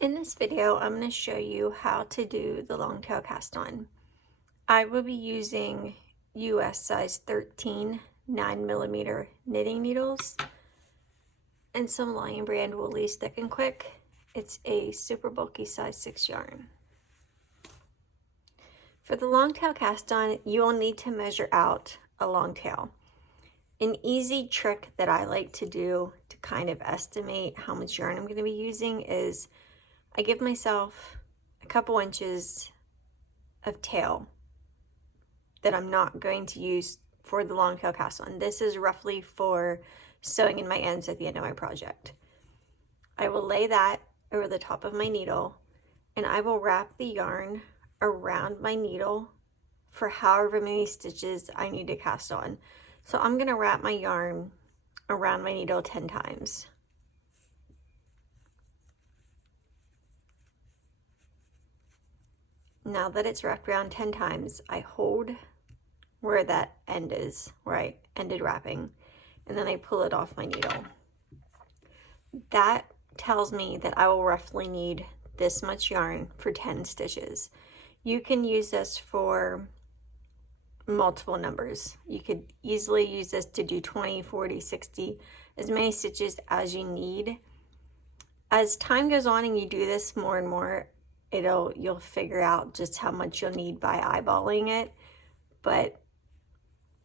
In this video, I'm going to show you how to do the long tail cast on. I will be using US size 13 9mm knitting needles and some Lion brand Woolly's Thick and Quick. It's a super bulky size 6 yarn. For the long tail cast on, you will need to measure out a long tail. An easy trick that I like to do to kind of estimate how much yarn I'm going to be using is I give myself a couple inches of tail that I'm not going to use for the long tail cast on. This is roughly for sewing in my ends at the end of my project. I will lay that over the top of my needle and I will wrap the yarn around my needle for however many stitches I need to cast on. So I'm going to wrap my yarn around my needle 10 times. Now that it's wrapped around 10 times, I hold where that end is, where I ended wrapping, and then I pull it off my needle. That tells me that I will roughly need this much yarn for 10 stitches. You can use this for multiple numbers. You could easily use this to do 20, 40, 60, as many stitches as you need. As time goes on and you do this more and more, you'll figure out just how much you'll need by eyeballing it. But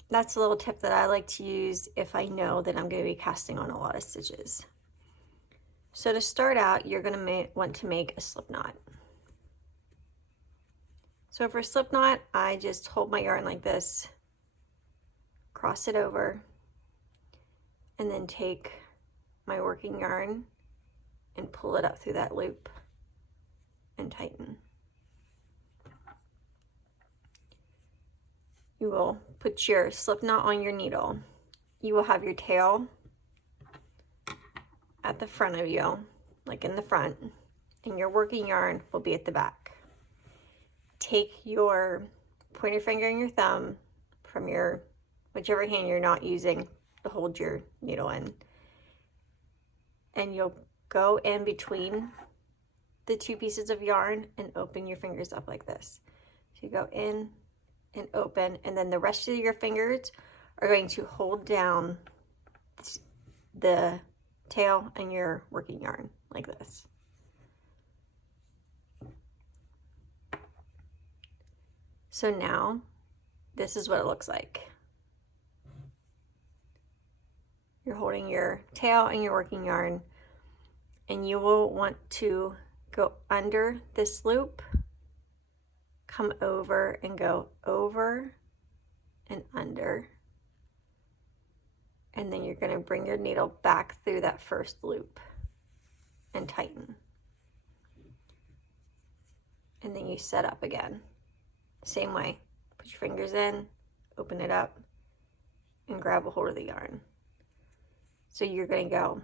that's a little tip that I like to use if I know that I'm going to be casting on a lot of stitches. So to start out, you're going to want to make a slip knot. So for a slip knot, I just hold my yarn like this, cross it over, and then take my working yarn and pull it up through that loop and tighten. You will put your slip knot on your needle. You will have your tail at the front of you, like in the front, and your working yarn will be at the back. Take your pointer finger and your thumb from your whichever hand you're not using to hold your needle in, and you'll go in between the two pieces of yarn and open your fingers up like this. So you go in and open, and then the rest of your fingers are going to hold down the tail and your working yarn like this. So now this is what it looks like. You're holding your tail and your working yarn, and you will want to go under this loop, come over and go over and under, and then you're going to bring your needle back through that first loop and tighten. And then you set up again. Same way. Put your fingers in, open it up, and grab a hold of the yarn. So you're going to go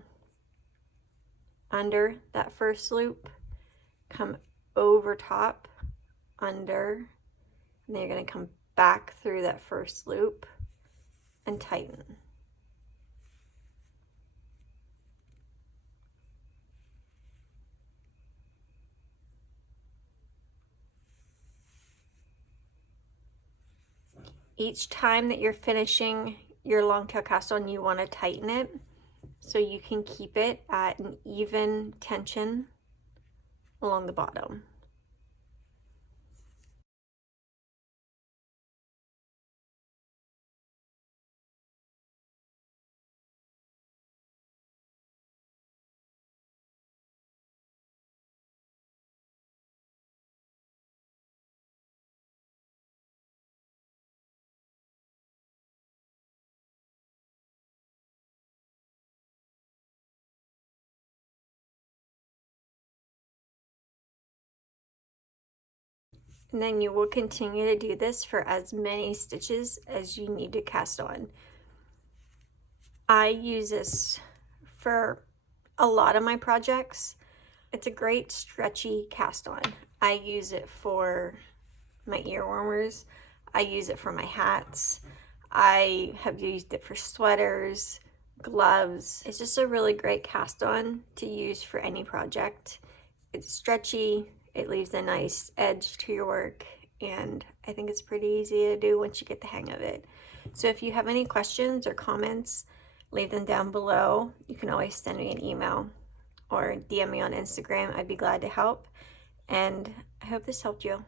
under that first loop, come over top, under, and then you're going to come back through that first loop and tighten. Each time that you're finishing your long tail cast on, you want to tighten it so you can keep it at an even tension along the bottom. And then you will continue to do this for as many stitches as you need to cast on. I use this for a lot of my projects. It's a great stretchy cast on. I use it for my ear warmers. I use it for my hats. I have used it for sweaters, gloves. It's just a really great cast on to use for any project. it's stretchy, it leaves a nice edge to your work, and I think it's pretty easy to do once you get the hang of it. So if you have any questions or comments, leave them down below. You can always send me an email or DM me on Instagram. I'd be glad to help, and I hope this helped you.